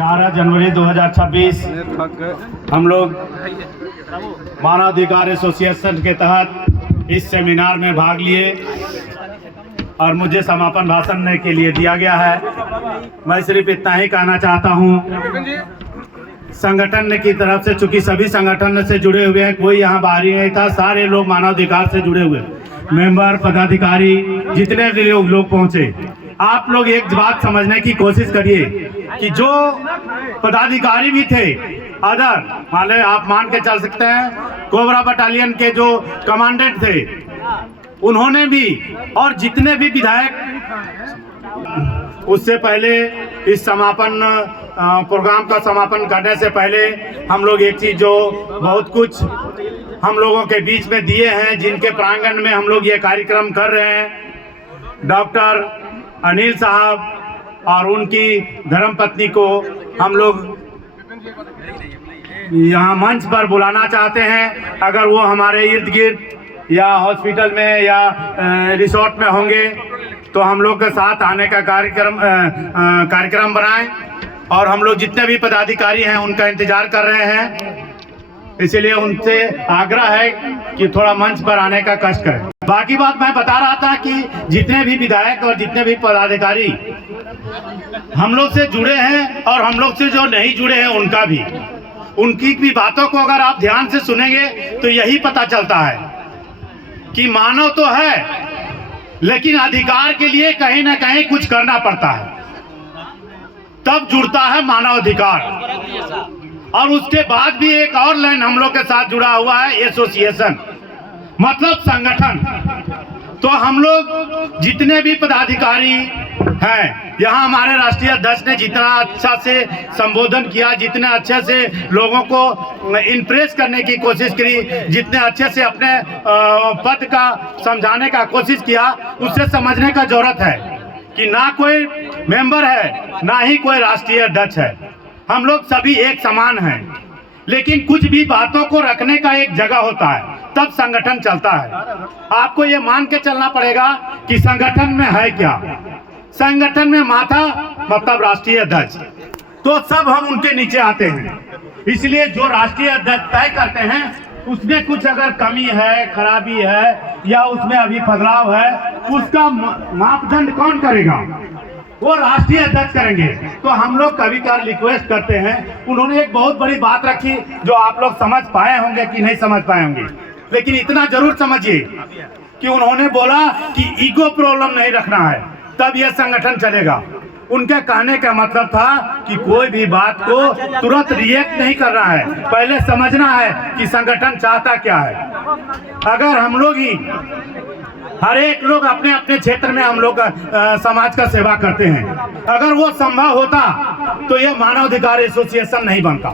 11 जनवरी 2026 हम लोग मानवाधिकार एसोसिएशन के तहत इस सेमिनार में भाग लिए और मुझे समापन भाषण देने के लिए दिया गया है। मैं सिर्फ इतना ही कहना चाहता हूँ, संगठन की तरफ से, चूंकि सभी संगठन से जुड़े हुए हैं, कोई यहाँ बाहरी नहीं था, सारे लोग मानवाधिकार से जुड़े हुए, मेंबर, पदाधिकारी, जितने भी लोग पहुँचे। आप लोग एक बात समझने की कोशिश करिए कि जो पदाधिकारी भी थे अदर, आप मान के चल सकते हैं कोबरा बटालियन के जो कमांडेंट थे, उन्होंने भी, और जितने भी विधायक, उससे पहले इस समापन प्रोग्राम का समापन करने से पहले हम लोग एक चीज जो बहुत कुछ हम लोगों के बीच में दिए हैं, जिनके प्रांगण में हम लोग ये कार्यक्रम कर रहे हैं, डॉक्टर अनिल साहब और उनकी धर्मपत्नी को हम लोग यहाँ मंच पर बुलाना चाहते हैं। अगर वो हमारे इर्द गिर्द या हॉस्पिटल में या रिसोर्ट में होंगे तो हम लोग के साथ आने का कार्यक्रम बनाएं, और हम लोग जितने भी पदाधिकारी हैं उनका इंतजार कर रहे हैं, इसलिए उनसे आग्रह है कि थोड़ा मंच पर आने का कष्ट करें। बाकी बात मैं बता रहा था कि जितने भी विधायक और जितने भी पदाधिकारी हम लोग से जुड़े हैं और हम लोग से जो नहीं जुड़े हैं उनका भी, उनकी भी बातों को अगर आप ध्यान से सुनेंगे तो यही पता चलता है कि मानव तो है, लेकिन अधिकार के लिए कहीं ना कहीं कुछ करना पड़ता है, तब जुड़ता है मानव अधिकार। और उसके बाद भी एक और लाइन हम लोग के साथ जुड़ा हुआ है, एसोसिएशन, मतलब संगठन। तो हम लोग जितने भी पदाधिकारी हैं, यहाँ हमारे राष्ट्रीय अध्यक्ष ने जितना अच्छा से संबोधन किया, जितने अच्छे से लोगों को इम्प्रेस करने की कोशिश करी, जितने अच्छे से अपने पद का समझाने का कोशिश किया, उससे समझने का जरूरत है कि ना कोई मेंबर है, ना ही कोई राष्ट्रीय अध्यक्ष है, हम लोग सभी एक समान हैं। लेकिन कुछ भी बातों को रखने का एक जगह होता है, तब संगठन चलता है। आपको ये मान के चलना पड़ेगा कि संगठन में है क्या। संगठन में माथा मतलब राष्ट्रीय अध्यक्ष, तो सब हम उनके नीचे आते हैं। इसलिए जो राष्ट्रीय अध्यक्ष तय करते हैं उसमें कुछ अगर कमी है, खराबी है या उसमें अभी बदलाव है, उसका मापदंड कौन करेगा? वो राष्ट्रीय अध्यक्ष करेंगे। तो हम लोग कभी कभार रिक्वेस्ट करते हैं, उन्होंने एक बहुत बड़ी बात रखी जो आप लोग समझ पाए होंगे कि नहीं समझ पाए होंगे, लेकिन इतना जरूर समझिए कि उन्होंने बोला कि ईगो प्रॉब्लम नहीं रखना है, तब यह संगठन चलेगा। उनके कहने का मतलब था कि कोई भी बात को तुरंत रिएक्ट नहीं करना है, पहले समझना है कि संगठन चाहता क्या है। अगर हम लोग ही हर एक लोग अपने अपने क्षेत्र में हम लोग समाज का सेवा करते हैं, अगर वो संभव होता तो ये मानवाधिकार एसोसिएशन नहीं बनता।